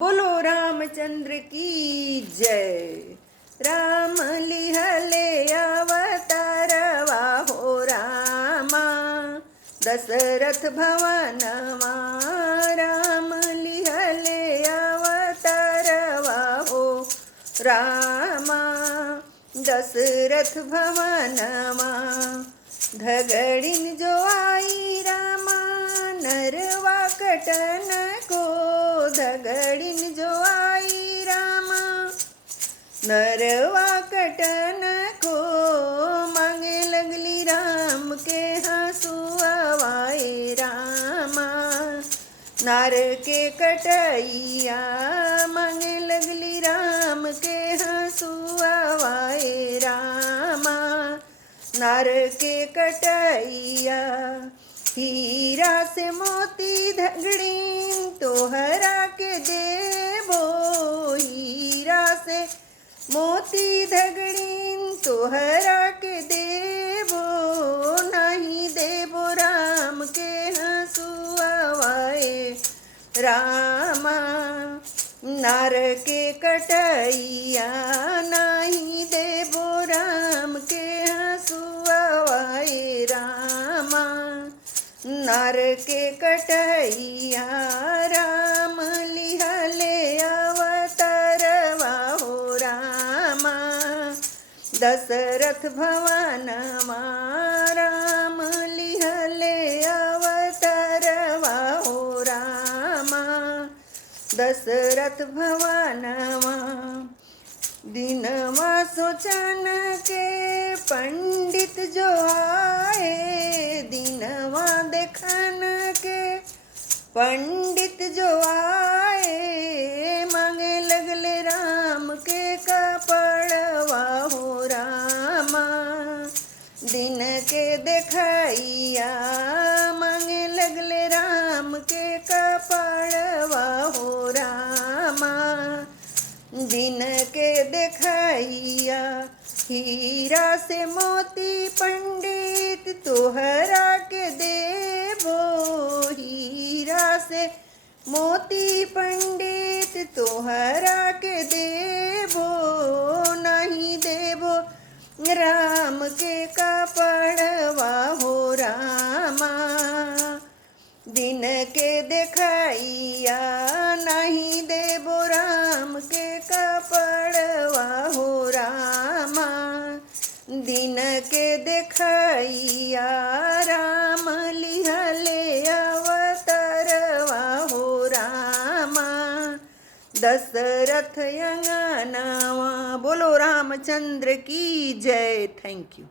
बोलो रामचंद्र की जय। राम लिहले अवतार वाहो रामा, दशरथ भवनमा। राम लिहले अवतार वाहो रामा, दशरथ भवनमा। धगड़िन जो आई रामा, नरवा कटन को। धगड़िन जो आई रामा, नरवा कटन को। मांगे लगली राम के हंसुआवाए रामा, नार के कटैया। मांगे लगली राम के हंसुआवाए रामा, नार के कटैया। हीरा से मोती धगड़ीन तोहरा के देबो। हीरा से मोती धगड़ीन तोहरा के देबो। नहीं देबो राम के हंसुआवाए रामा, नार के कटैया। नहीं देबो राम के हंसुआवाए रामा, नार के कटैया। राम लिहले अवतार वाहो रामा, दशरथ भवनमा। राम लिहले अवतार वाहो रामा, दशरथ भवनमा। दिनमा सोचन के पंडित जो आए, दिनवा देखन के पंडित जो आए। मांगे लगले राम के कपड़वा हो रामा, दिन के देखैया। मांगे लगले राम के कपड़वा हो रामा, दिन के देखैया। हीरा से मोती पंडित तोहरा के देबो। हीरा से मोती पंडित तोहरा के देबो। नहीं देबो राम के कपड़वा हो रामा, दिन के देखैया। नहीं देबो राम के कपड़वा हो रामा, दिन के देखैया। राम लिहले अवतारवा हो रामा, दशरथ अंगनवा। बोलो रामचंद्र की जय। Thank you.